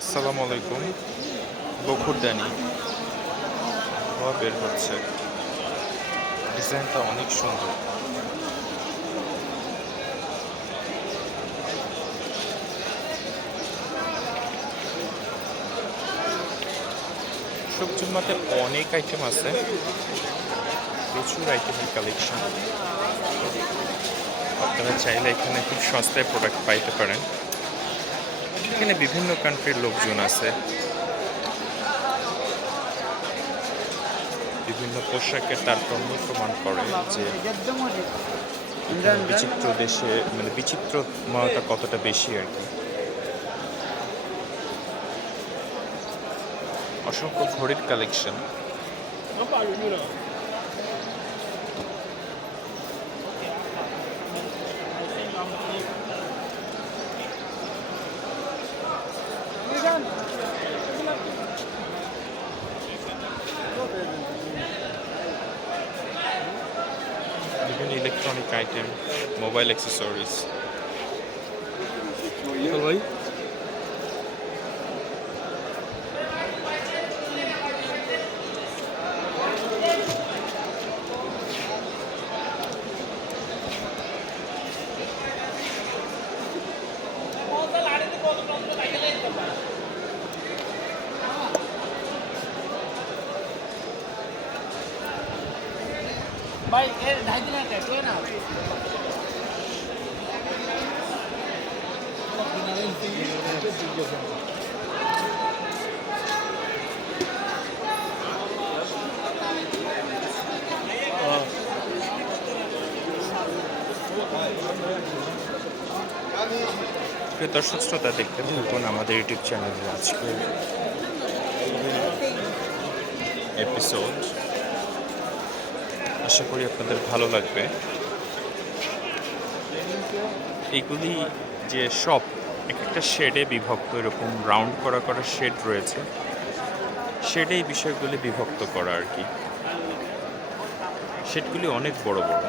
আসসালামু আলাইকুম। বখুরদানি ধোয়া বের হচ্ছে। ডিজাইনটা অনেক সুন্দর। সবজির মধ্যে অনেক আইটেম আছে, প্রচুর আইটেমের কালেকশন। আপনারা চাইলে এখানে খুব সস্তায় প্রোডাক্ট পাইতে পারেন। এখানে বিভিন্ন কান্ট্রির লোকজন আছে, বিভিন্ন পোশাকের তারতম্য প্রমাণ করে যে এখানে বিচিত্র দেশে মানে বিচিত্রময়তা কতটা বেশি আর কি। অসংখ্য ঘড়ির কালেকশন। বিভিন্ন ইলেকট্রনিক আইটেম, মোবাইল অ্যাক্সেসরিজ। ভাই भाई ये 2.5 दिन का है ना প্রিয় দর্শক শ্রোতা, দেখতে থাকুন আমাদের ইউটিউব চ্যানেলের আজকে এপিসোড। আশা করি আপনাদের ভালো লাগবে। এইগুলি যে শপ এক একটা শেডে বিভক্ত, এরকম রাউন্ড করা করা শেড রয়েছে, শেডে এই বিষয়গুলি বিভক্ত করা আর কি। শেডগুলি অনেক বড় বড়।